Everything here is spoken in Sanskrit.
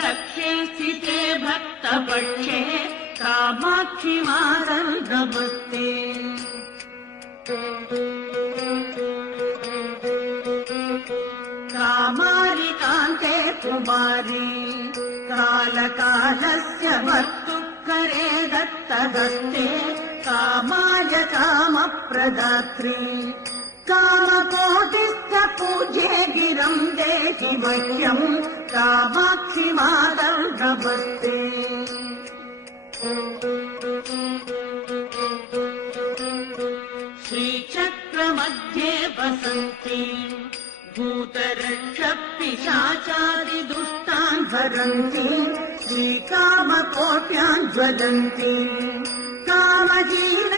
दक्षे स्थिते भक्तपक्षे कामाक्षि मातर् नमस्ते। कामारि कान्ते कुमारी कालकालस्य भर्तुकरे दत्तहस्ते कामाय कामप्रदात्री कामकोटिस्य पूज्ये गिरं देहि मह्यम् कामाक्षि मातर् नमस्ते। श्रीचक्रमध्ये वसन्ति भूतरक्षपिशाचादिदुष्टान् हरन्ति श्रीकामकोट्यान् ज्वलन्ति कामजीव